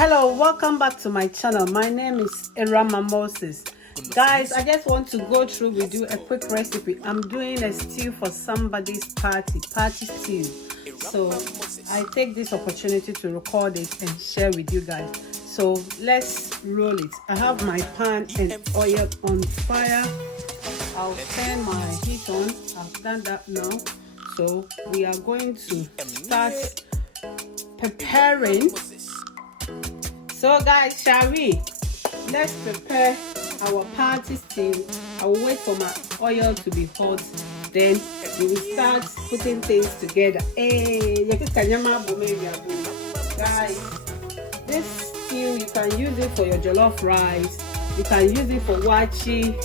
Hello, welcome back to my channel. My name is Irama Moses. Guys, I just want to go through with you a quick recipe. I'm doing a stew for somebody's party stew. So I take this opportunity to record it and share with you guys. So let's roll it. I have my pan and oil on fire. I'll turn my heat on. I've done that now. So we are going to start preparing. So guys, shall we? Let's prepare our party stew. I will wait for my oil to be hot. Then we will start putting things together. Hey, guys, this stew, you can use it for your jollof rice. You can use it for wachi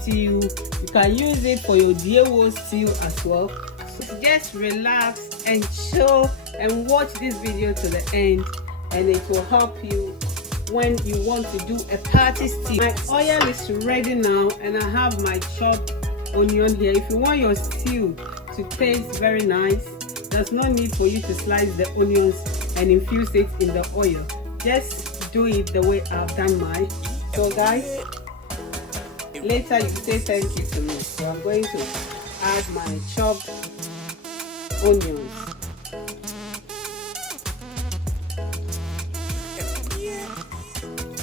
stew. You can use it for your diewo stew as well. So just relax and chill and watch this video to the end, and it will help you when you want to do a party stew. My oil is ready now, and I have my chopped onion here. If you want your stew to taste very nice, there's no need for you to slice the onions and infuse it in the oil. Just do it the way I've done mine. So guys, later you say thank you to me. So I'm going to add my chopped onions.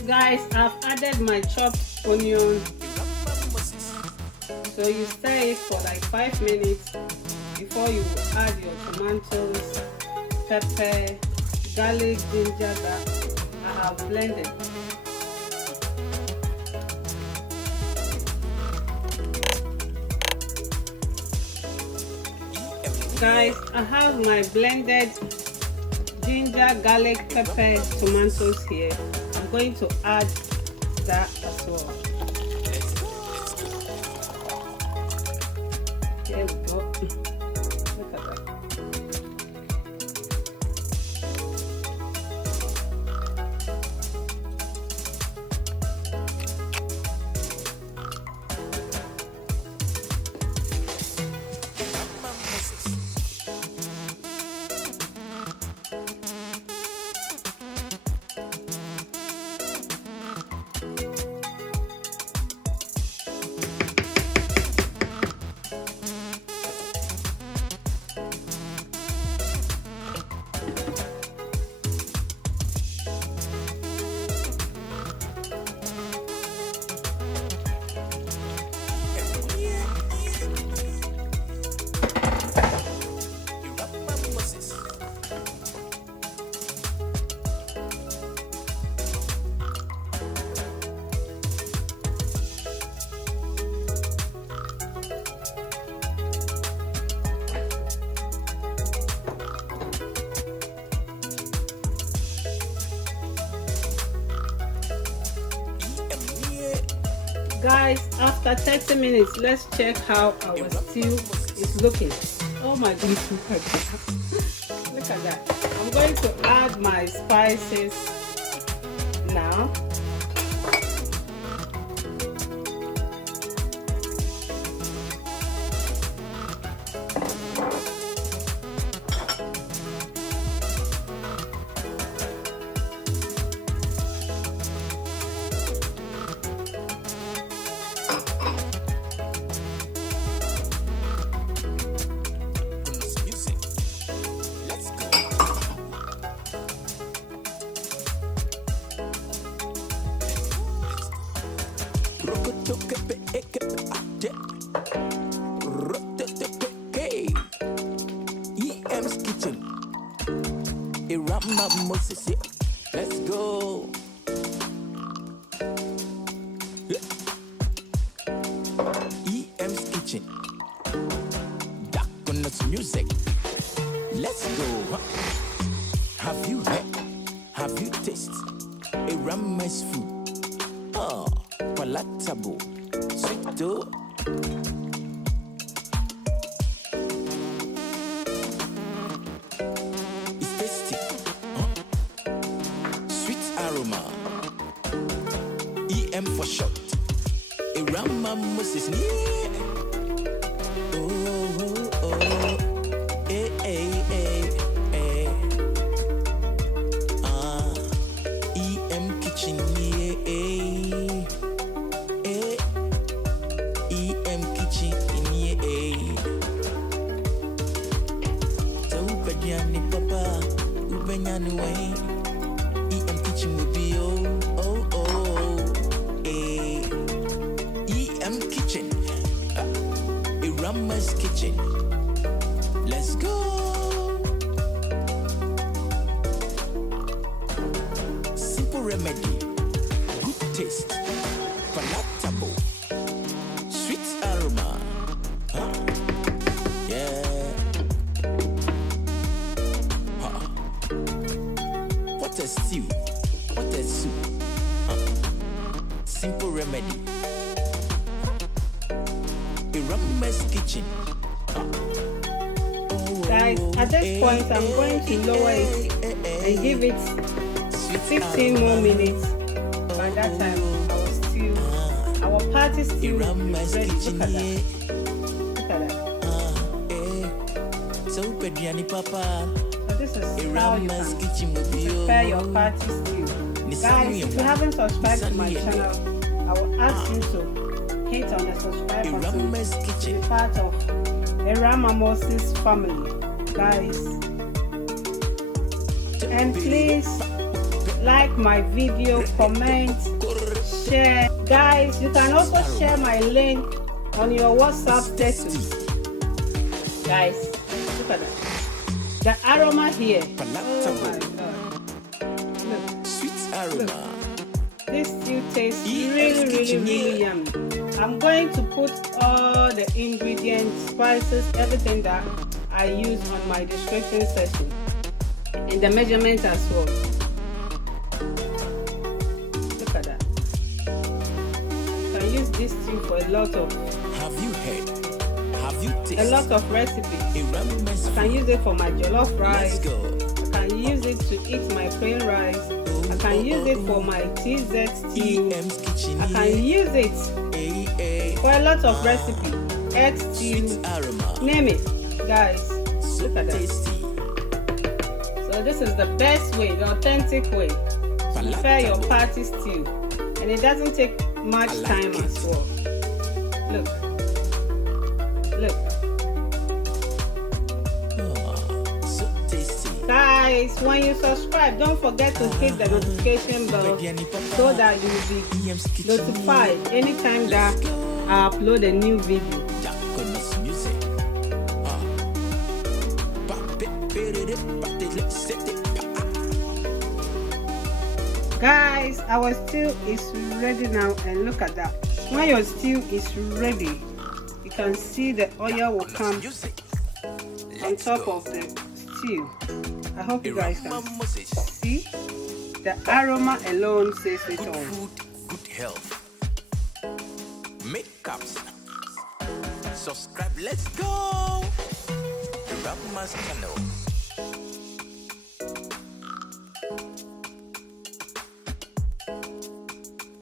Guys, I've added my chopped onion. So you stir it for like 5 minutes before you add your tomatoes, pepper, garlic, ginger that I have blended. Guys, I have my blended ginger, garlic, pepper, tomatoes here. I'm going to add that as well. There we go. Look at that. Guys, after 30 minutes, let's check how our stew is looking. Oh my goodness, look at that. I'm going to add my spices now. Moses, let's go. EM's kitchen. Darkness music. Let's go. Have you heard? Have you tasted a Ram's food? Oh, palatable, sweet though. EM for short. Irama Moses near. Oh, oh, oh. Eh, eh, eh, eh. kitchen. Let's go. Simple remedy, good taste, palatable, sweet aroma. Huh? Yeah. Huh. What a stew, what a soup. Huh? Simple remedy. Irama's kitchen. Guys, at this point, I'm going to lower it and give it 15 more minutes. By that time, our party stew is ready. Look at that. Look at that. So this is how you can prepare your party stew. Guys, if you haven't subscribed to my channel, I will ask you to hit on the subscribe button to be part of the Ramamosis family, guys. And please like my video, comment, share. Guys, you can also share my link on your WhatsApp status. Guys, look at that. The aroma here. Oh my God. Look. Sweet aroma. This stew tastes really yummy. I'm going to put all the ingredients, spices, everything that I use on my description section and the measurement as well. Look at that. You can use this stew for a lot of a lot of recipes. I can use it for my jollof rice. I can use it to eat my plain rice. I can use it for my TZ stew. I can use it for a lot of recipes. Egg stew, name it. Guys, look at that. So this is the best way, the authentic way to prepare your party stew. And it doesn't take much time as well. Look. Look. Guys, when you subscribe, don't forget to hit the notification bell so that you will be notified anytime that I upload a new video. Guys, our stew is ready now, and look at that. When your stew is ready, you can see the oil will come on top of the stew. I hope you guys can see. The aroma alone says it all. Food, good health. Makeups. Subscribe, let's go. The Rama's channel.